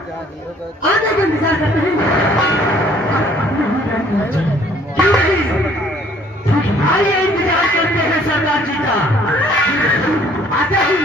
आने का इंतजार करते हैं। क्यों नहीं? आइए इंतजार करते हैं सरदार जी का। आते ही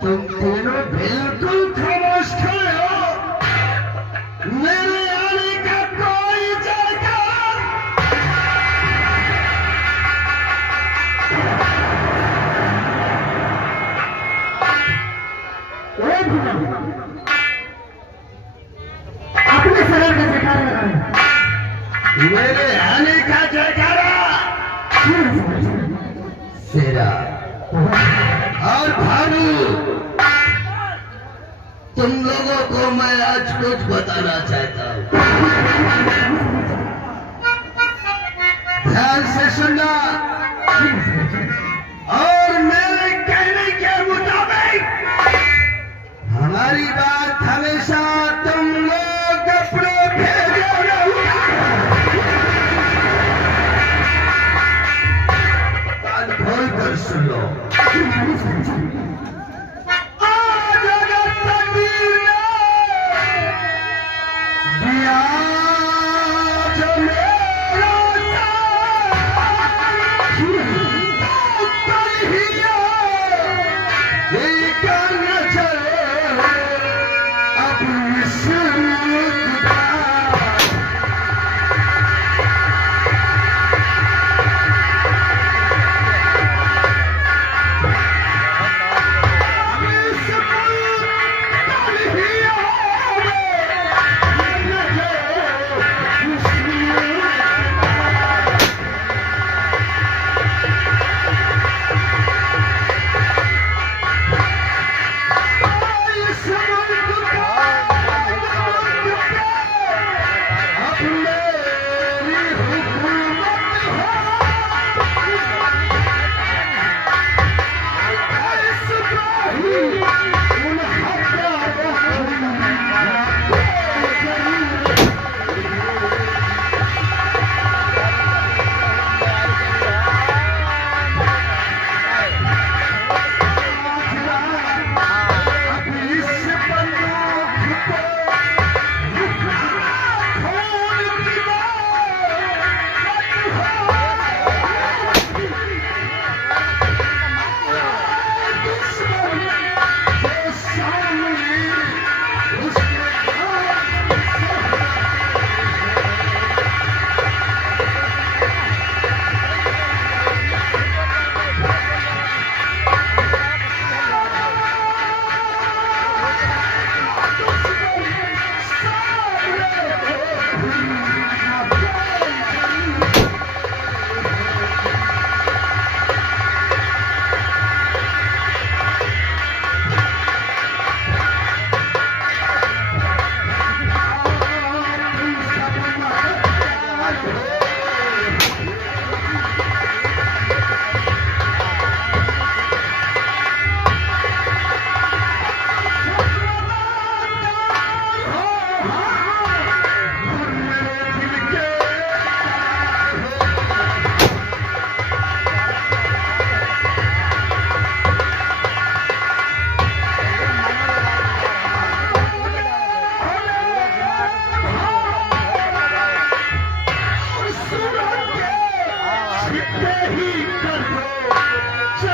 तुम तीनों बिल्कुल खामोश खड़े हो। मेरे आने का कोई जाएगा। अपने सरल का जयकारा लगाए। मेरे आने का जयकारा सेरा और भानु, तुम लोगों को मैं आज कुछ बताना चाहता हूँ। ध्यान से सुनना और मेरे कहने के मुताबिक हमारी बात हमेशा तुम लोग अपने भेजे में कान खोल कर सुन लो। आज अगर तकदीर ने दिया जो मेरा साथ, तो कल ही ये करना चले अब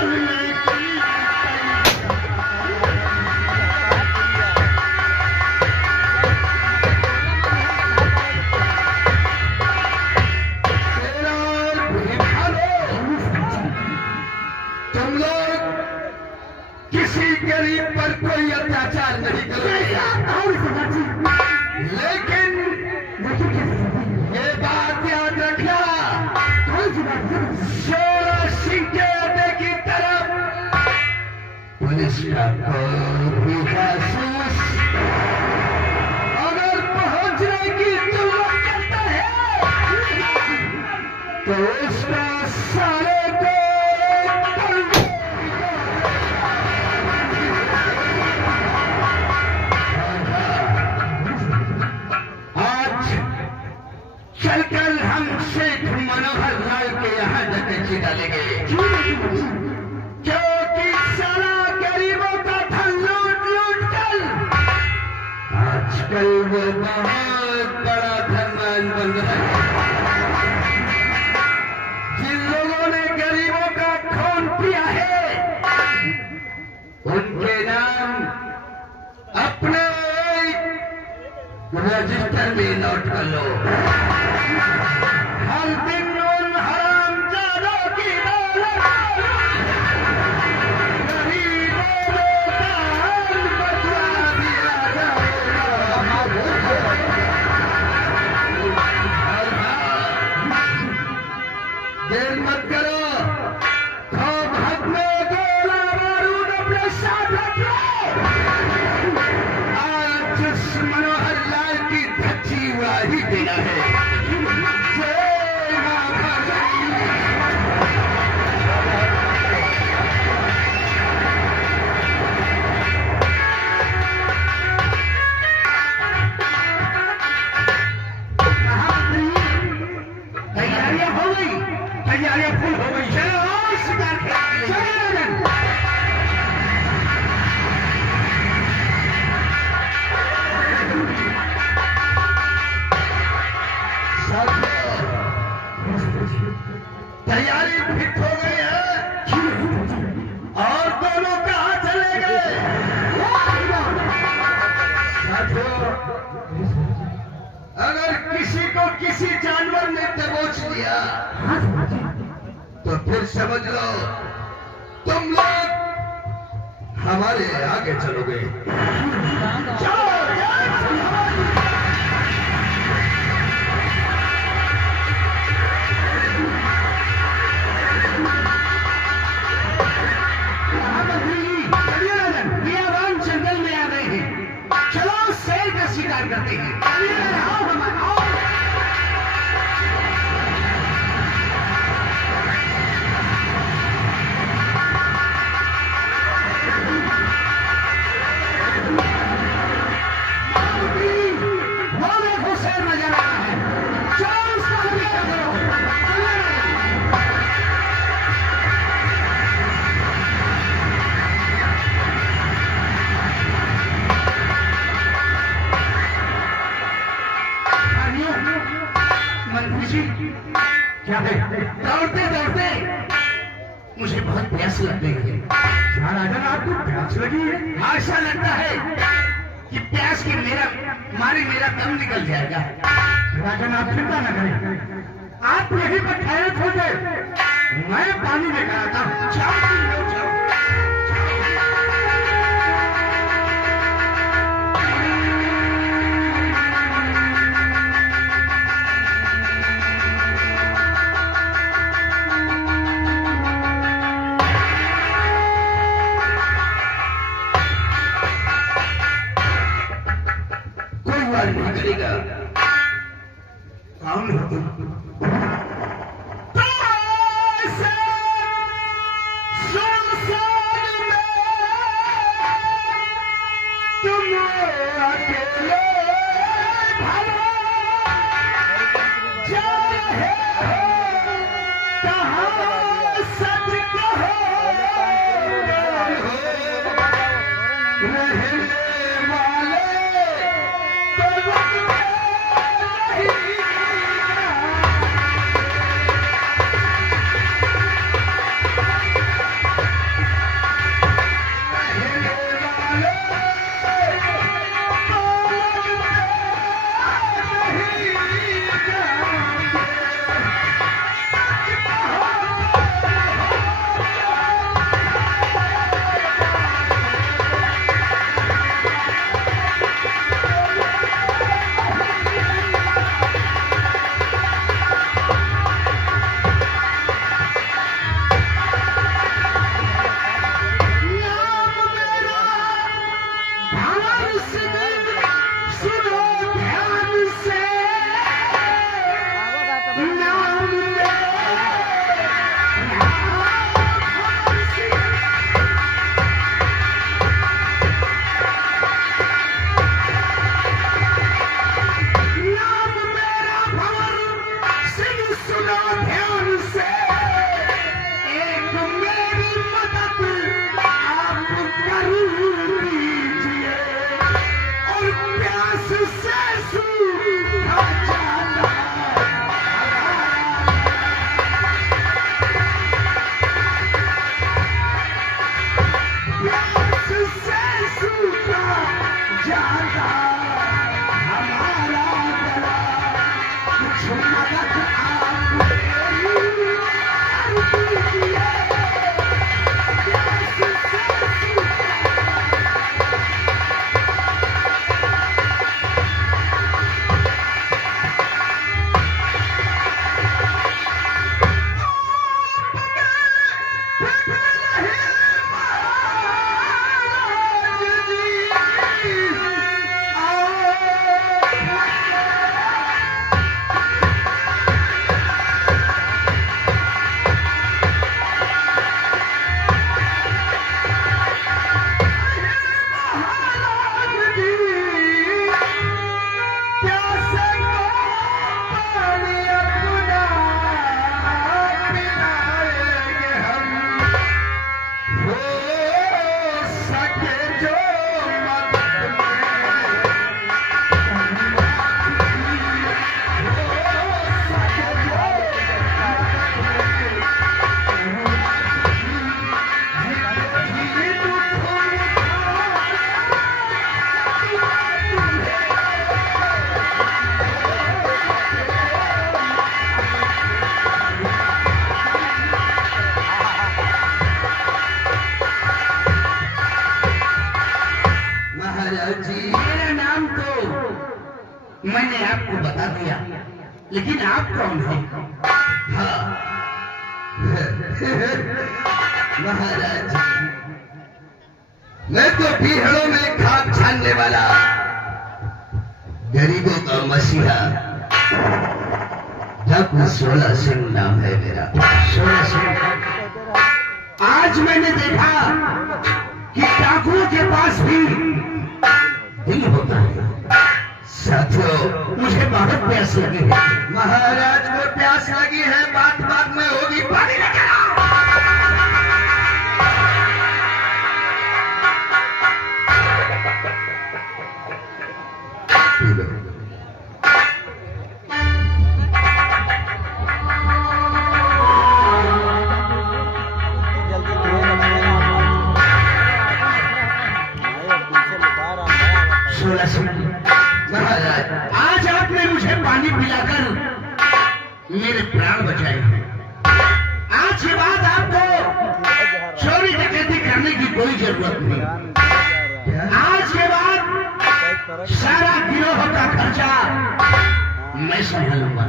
करने की तुम लोग किसी गरीब पर कोई अत्याचार नहीं करोगे, लेकिन ये बात याद रखना, शोरा सिंह के अड्डे की तरफ पुलिस का कोई भी जासूस अगर पहुंचने की तुलना करता है तो उसका सारे को चलकर हम शेख मनोहर लाल के यहाँ डकैती डालेंगे, क्योंकि सारा गरीबों का धन लूट लूट कर आजकल वो बहुत बड़ा धनवान बन रहा है। जिन लोगों ने गरीबों का खून पिया है उनके नाम अपने रजिस्टर में नोट कर लो। हर दिन उन हरामजादों की दौलत गरीबों का हाल बदला दिया जाएगा। देर मत करो, खूब हक में गोला बारूद अपने साथ रख लो। आज जिस मनोहर लाल की धज्जी उड़ाही देना है। तैयारियां फुल हो गई, चलो और शिकार खेलने के लिए तैयारी फिट हो गई है और दोनों कहाँ चले गए? अगर किसी को किसी जानवर ने दबोच लिया तो फिर समझ लो तुम लोग हमारे आगे चलोगे। चलो जंगल में आ गए हैं, चलो शेर का शिकार करते हैं। क्या है? दौड़ते दौड़ते मुझे बहुत प्यास लग गई है। क्या राजन, आपको प्यास लगी है? ऐसा लगता है कि प्यास की मेरा दम निकल जाएगा। राजन, आप चिंता न करें, आप यहीं पर ठहरे थे, मैं पानी लेकर आता हूँ। जाओ। नहीं करेगा। कौन हो तुम? तुम अकेले जा रहे हो, कहाँ सच कहो, मैंने आपको बता दिया, लेकिन आप कौन हैं? हाँ महाराज, मैं तो पीहड़ों में खाक छानने वाला गरीबों का मसीहा डॉक्टर 16 सिंह नाम है मेरा। 16 सिंह। आज मैंने देखा कि डाकुओं के पास भी दिल होता है। साथियों, मुझे बहुत प्यास लगी है। महाराज को प्यास लगी है, बात बात में होगी, पानी लेकर आओ। महाराज, आज आपने मुझे पानी पिलाकर मेरे प्राण बचाए हैं। आज के बाद आपको चोरी डकैती करने की कोई जरूरत नहीं। आज के बाद सारा गिरोह का खर्चा मैं संभालूंगा।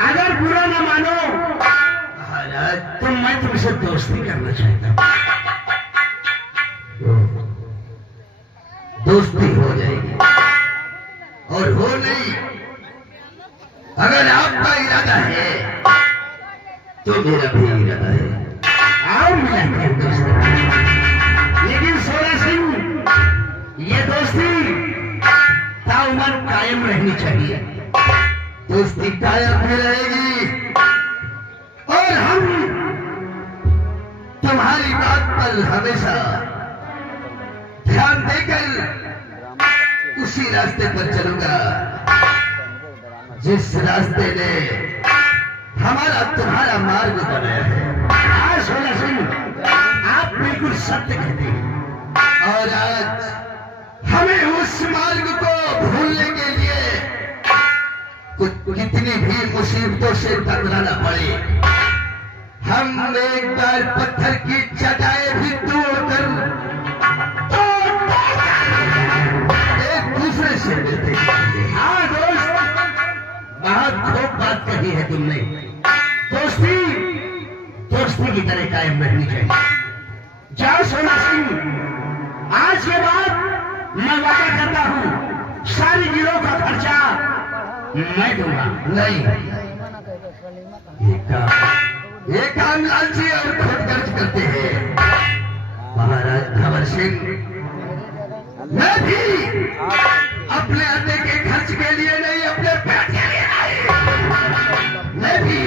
अगर बुरा न मानो तो मैं तुमसे दोस्ती करना चाहता हूँ। दोस्ती हो जाएगी और हो नहीं, अगर आपका इरादा है तो मेरा भी इरादा है। आओ मिलते हैं दोस्ती। लेकिन 16 सिंह, ये दोस्ती ताउमर कायम रहनी चाहिए। दोस्ती कायम भी रहेगी और हम तुम्हारी बात पर हमेशा ध्यान देकर उसी रास्ते पर चलूंगा जिस रास्ते ने हमारा तुम्हारा मार्ग बनाया है। आज 16 सिंह, आप बिल्कुल सत्य कहते हैं और आज हमें उस मार्ग को भूलने के लिए कितनी भी मुसीबतों से टकराना पड़े, हम एक बार पत्थर की चटाई भी तोड़कर एक दूसरे से मिलते हैं। हाँ दोस्त, बहुत खूब बात कही है तुमने। दोस्ती दोस्ती की तरह कायम रहनी चाहिए। जाओ 16 सिंह, आज के बाद मैं वादा करता हूँ सारी गिरोह का खर्चा मैं दूंगा। नहीं, ये काम लालची और खुदगर्ज करते हैं। महाराज खबर सिंह, मैं भी अपने अड्डे के खर्च के लिए नहीं, अपने पेट के लिए नहीं, मैं भी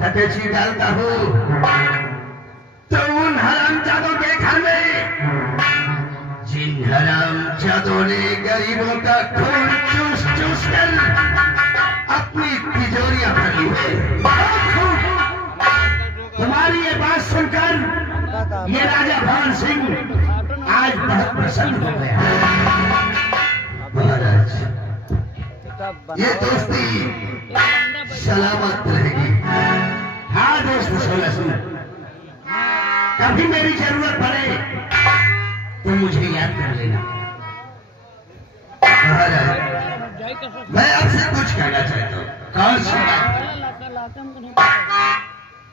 डकैती डालता हूँ तो उन हरामजादों के घर में जिन हरामजादों ने गरीबों का खून चूस चूस कर अपनी तिजोरियां भरी है। तुम्हारी ये बात सुनकर ये राजा भवन सिंह आज बहुत प्रसन्न हो गया। महाराज, ये दोस्ती सलामत रहेगी। हाँ दोस्त 16 सिंह, कभी मेरी जरूरत पड़े तो मुझे याद कर लेना। महाराज, मैं आपसे कुछ कहना चाहता हूँ। कौन सी बात?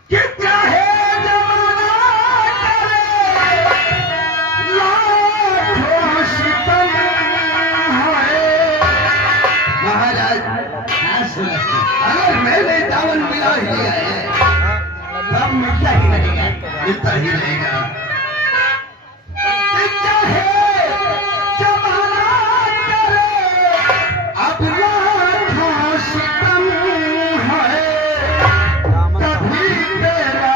कितना है जमाना करे, लाखों सितम होए। महाराज, अगर मैंने दामन मिला ही लिया है तब मिलता ही रहेगा, मिलता ही रहेगा। कितना है जमाना करे, अब लाखों सितम होए, कभी तेरा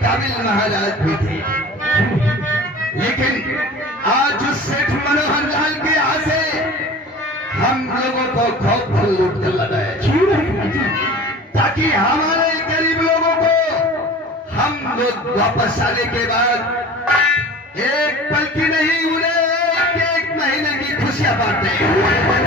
काबिल महाराज भी थे, लेकिन आज उस सेठ मनोहर लाल के यहाँ से हम लोगों को खौफ लूट कर लगाए, ताकि हमारे गरीब लोगों को हम लोग वापस आने के बाद एक पल की नहीं, उन्हें एक महीने की खुशियां बांटे।